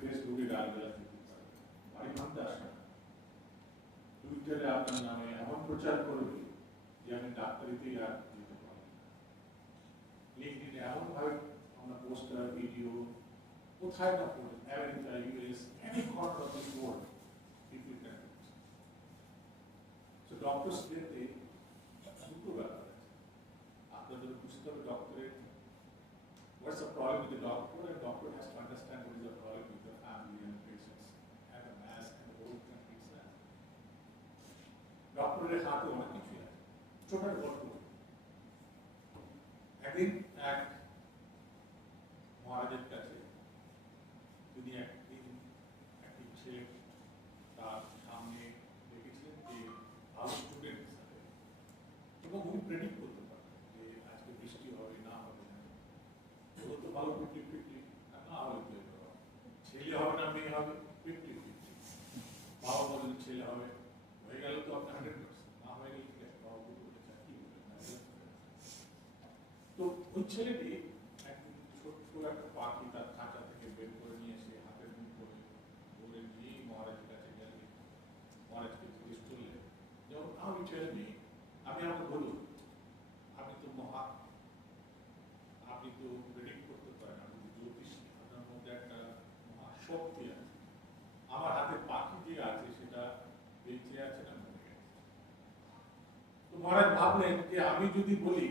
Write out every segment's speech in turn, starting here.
ফেসবুকে গালিগালাজ দিতে পারে, বাড়ি ভাঙতে আসে না, টুইটারে আপনার নামে এমন প্রচার করবে যে আমি ডাক্তারিতেই আর দিতে পারি না, লিঙ্কডিনে এমন ভাবে আমরা পোস্টার ভিডিও কোথায় না পড়ে America US any corner of this world people can do it. So doctors ডেতে দুটো ব্যাপার আছে, আপনাদের বুঝতে হবে ডক্টরের what's the problem with the doctor, and doctor has to understand what is the problem with the family and patients and the mass and the whole country itself. ডক্টরের হাতে অনেক কিছু আছে, ছোট গল্প। একদিন এক মহারাজের কাছে তিনি একদিন একটি ছেলে তার সামনে দেখেছিলেন যে ভালো স্টুডেন্ট হিসাবে, এবং উনি প্রেডিক্ট করতে পারেন যে আজকে বৃষ্টি হবে না হবে না, ও তো ভালো 50-50, না হলে ছেলে হবে না মেয়ে হবে 50-50, বাবা বলেন ছেলে হবে, হয়ে গেল তো আপনার 100%, না হয়ে গেলে কি আছে, বাবা বলতে চায় কি বলবেন। তো ওই ছেলেটি একদিন ছোট্ট একটা পাখি তার খাঁচা থেকে বের করে নিয়ে এসে হাতের মুখ করে ধরে নিয়ে মহারাজের কাছে গেলে মহারাজকে জিজ্ঞেস করলেন, যেমন আমি ছেলে আমি আমাকে বলুন, আপনি তো মহা, আপনি তো প্রেডিক্ট করতে পারেন, আপনি তো জ্যোতিষ, আপনার মধ্যে একটা মহাশক্তি আছে, আমার হাতে পাখি যে আছে সেটা বেঁচে আছে না মরে গেছে। তো মহারাজ ভাবলেন যে আমি যদি বলি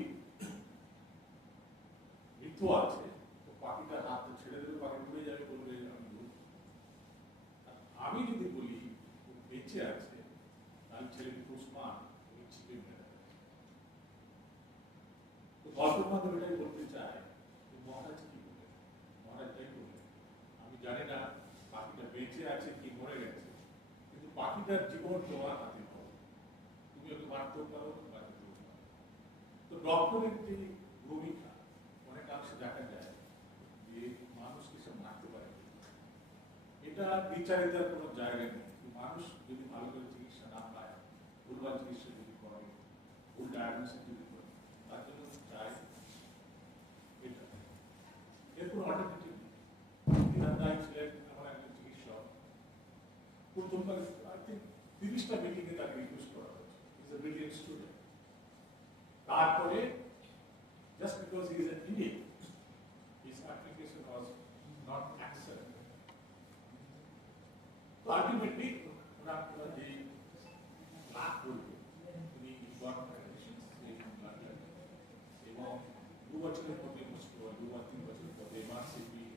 মৃত্যু আছে, তো পাখিটার হাত তো ছেড়ে দেবে, পাখি উড়ে যাবে, বলবে আমি ভুল। আমি যদি বলি বেঁচে আছে, তাহলে ছেলেটি খুব স্মার্ট, ওই ছিপে মেরে দেবে। তো গল্পের মাধ্যমে এটাই বলতে চাই যে মহারাজ কি বললেন, মহারাজ তাই বললেন, আমি জানি না পাখিটা বেঁচে আছে কি মরে গেছে, কিন্তু পাখিটার জীবন তোমার হাতে হবে, তুমি ওকে মারতেও পারো বাঁচাতেও পারো। তো ডক্টরের যে ভূমিকা অনেকাংশে দেখা যায় যে মানুষকে সে মারতে পারে, এটা বিচারিতার কোনো জায়গা নেই। মানুষ যদি ভালো করে চিকিৎসা না পায়, ভুলভাল চিকিৎসা যদি করে, ভুল ডায়াগনোসিস যদি করে, তার জন্য চাই এটা এর কোনো অল্টারনেটিভ নেই। বিধানদায়ী ছিলেন আমার একজন চিকিৎসক, প্রথমবার আই থিঙ্ক 30টা মিটিংয়ে তাকে রিকোয়েস্ট করা হয়েছে, ইজ এ ব্রিলিয়েন্ট স্টুডেন্ট। তারপরে just because he is an Indian, his application was not accepted. So ultimately